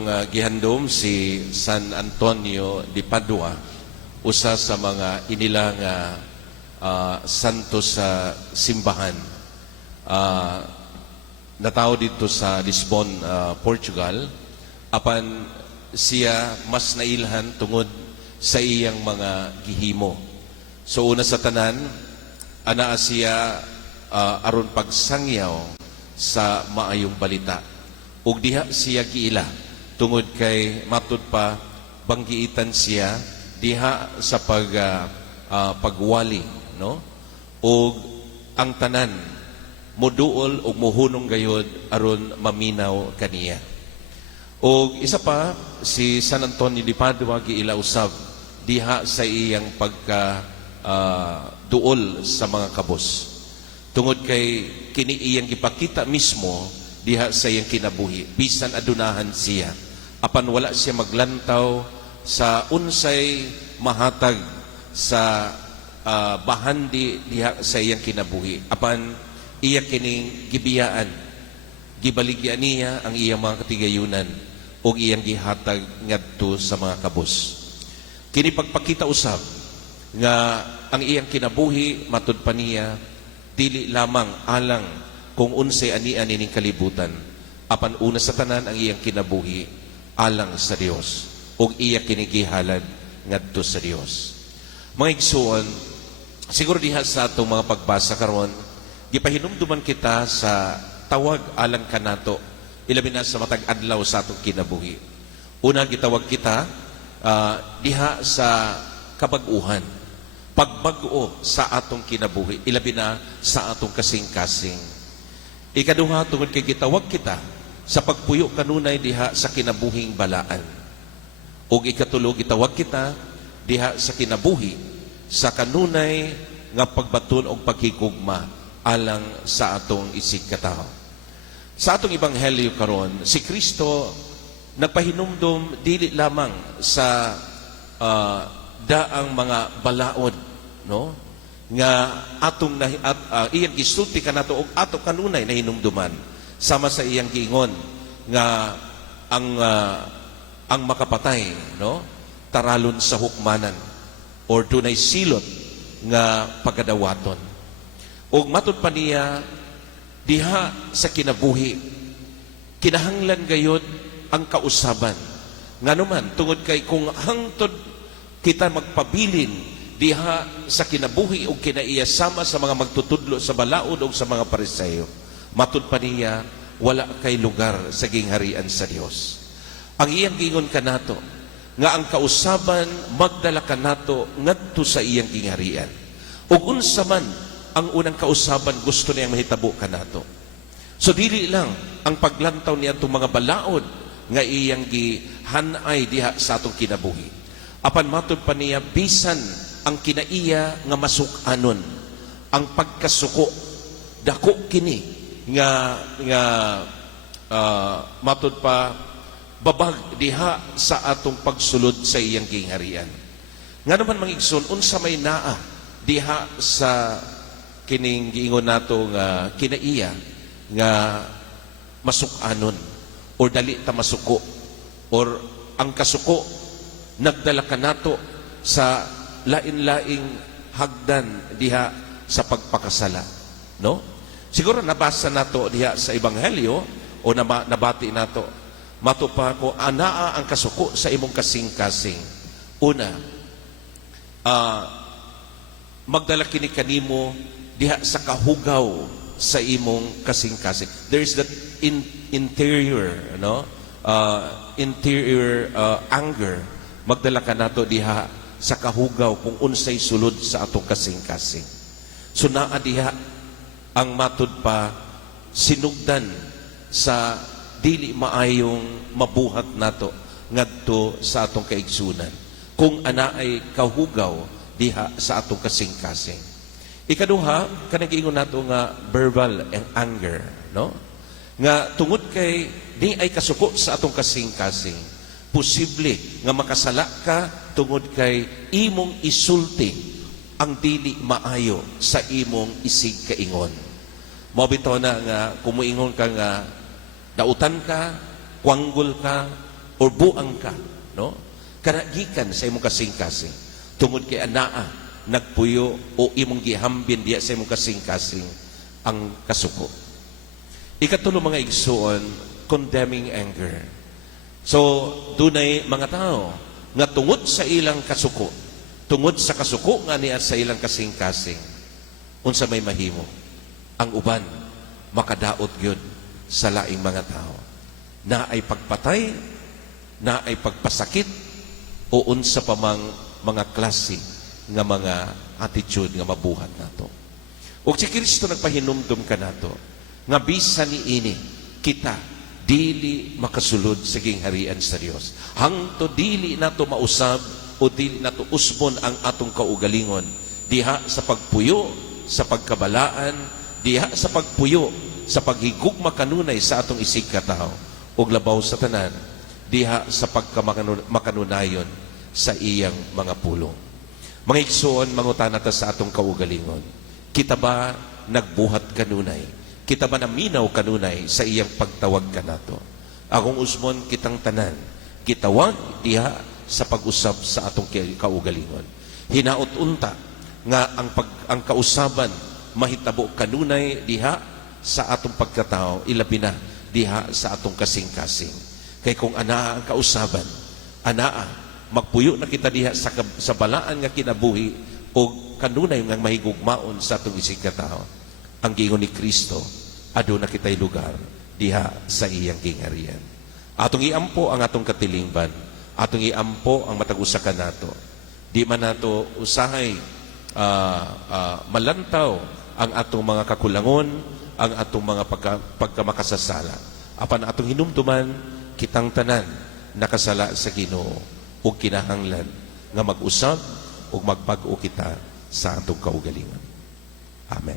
atong gihandom si San Antonio de Padua, usa sa mga inilang santo sa simbahan. Natao dito sa Lisbon, Portugal, apan siya mas nailhan tungod sa iyang mga gihimo. So una sa tanan, anaa siya aron pagsangyaw sa maayong balita. Ug diha siya giila tungod kay matud pa banggiitan siya diha sa pagwali, no? Ug ang tanan moduol ug mohunong gayud aron maminaw kaniya. Ug isa pa si San Antonio de Padua giila usab diha sa iyang duol sa mga kabos. Tungod kay kini iyang gipakita mismo diha sa iyang kinabuhi, bisan adunahan siya, apan wala siya maglantaw sa unsay mahatag sa bahandi diha sa iyang kinabuhi, apan iya kining gibiyaan, gibaligyan niya ang iyang mga katigayunan o iyang gihatag ngadto sa mga kabos. Kini pagpakita usab nga ang iyang kinabuhi matud pa niya dili lamang alang kung unsay ani-ani ning kalibutan, apan una sa tanan ang iyang kinabuhi alang sa Dios ug iya kinigihalad ngadto sa Dios. Mga igsuon, siguro diha sa atong mga pagbasa karon, gipahinumduman kita sa tawag alang kanato, ilabi na sa matag adlaw sa atong kinabuhi. Una gitawag kita diha sa kabag-uhan, pagbag-o sa atong kinabuhi, ilabi na sa atong kasing-kasing. Ikaduha, tungod kay gitawag kita sa pagpuyo kanunay diha sa kinabuhing balaan. Ug ikatulo, gitawag kita diha sa kinabuhi sa kanunay nga pagbaton og paghigugma alang sa atong isig katao. Sa atong ebanghelyo karon, si Kristo nagpahinumdom dili lamang sa daang mga balaod, no? Nga atong iyang gisulti kanato og ato kanunay na hinumduman sama sa iyang giingon nga ang makapatay, no, taralon sa hukmanan or dunay silot nga pagadawaton. Og matud pa niya diha sa kinabuhi kinahanglan gayud ang kausaban nganuman tungod kay kung hangtod kita magpabilin diha sa kinabuhi o kinaiya sama sa mga magtutudlo sa balaod o sa mga Pariseo, matud pa niya wala kay lugar sa gingharian sa Dios. Ang iyang gingon kanato nga ang kausaban magdala kanato ngadto sa iyang gingharian. Ug unsa man ang unang kausaban gusto niyang mahitabo kanato. So dili lang ang paglantaw niya itong mga balaod nga iyang gihanay diha sa atong kinabuhi, apan matud pa niya bisan ang kinaiya nga masuk-anon, ang pagkasuko, dako kini nga matud pa babag diha sa atong pagsulod sa iyang gingharian. Nga naman mga igsoon, unsa may naa diha sa kining giingon nato nga kinaiya nga masuk-anon or dali ta masuko or ang kasuko nagdala kanato sa lain-laing hagdan diha sa pagpakasala, no? Siguro nabasa nato diha sa ebanghelyo o nabati nato mato pa ko anaa ang kasuko sa imong kasing-kasing. Una, magdala kini kanimo diha sa kahugaw sa imong kasing-kasing. There is that interior, no? Interior anger. Magdala ka nato diha sa kahugaw kung unsay sulod sa atong kasing-kasing. So naa diha ang matud pa sinugdan sa dili maayong mabuhat nato ngadto sa atong kaigsunan kung ana ay kahugaw diha sa atong kasing-kasing. Ikaduha, kanang giingon nato nga verbal and anger, no? Nga tungod kay di ay kasuko sa atong kasing-kasing, posible nga makasala ka tungod kay imong isulti ang dili maayo sa imong isig kaingon. Mao bitaw na nga kumuingon ka nga dautan ka, kwanggol ka, or buang ka, no? Kanagikan sa imong kasing-kasing. Tungod kay anaa, nagpuyo o imong gihambin diya sa imong kasing-kasing ang kasuko. Ikatulo mga igsuon, condemning anger. So, dunay mga tao nga tungod sa ilang kasuko, tungod sa kasuko nga niya sa ilang kasing-kasing, unsa may mahimo, ang uban makadaot gyud sa laing mga tao. Na ay pagpatay, na ay pagpasakit, o unsa pa mang mga klase nga mga attitude nga mabuhat nato. Ug si Kristo nagpahinumdum ka nato nga bisan niini kita dili makasulod sa gingharian sa Dios. Hangto dili nato mausab o dili nato usbon ang atong kaugalingon diha sa pagpuyo, sa pagkabalaan, diha sa pagpuyo, sa paghigugma kanunay sa atong isig katao, ug labaw sa tanan diha sa pagkamakanunayon sa iyang mga pulong. Mga igsoon, mangutan nato sa atong kaugalingon. Kita ba nagbuhat kanunay? Kita ba naminaw kanunay sa iyang pagtawag kanato? Akong usmon kitang tanan, kitawag diha sa pag-usab sa atong kaugalingon. Hinaot unta nga ang kausaban mahitabo kanunay diha sa atong pagkatao, ilabi na diha sa atong kasing-kasing. Kay kung anaa ang kausaban, anaa magpuyo na kita diha sa balaan nga kinabuhi o kanunay nga mahigugmaon sa atong isig katao. Ang giingon ni Kristo, aduna kitay lugar diha sa iyang gingharian. Atong iampo ang atong katilingban, atong iampo ang matag-usa kanato. Di man nato usahay malantaw ang atong mga kakulangon, ang atong mga pagkamakasasala. Apan atong hinumduman, kitang tanan nakasala sa Ginoo ug kinahanglan nga mag-usab ug magbag-o kita sa atong kaugalingon. Amen.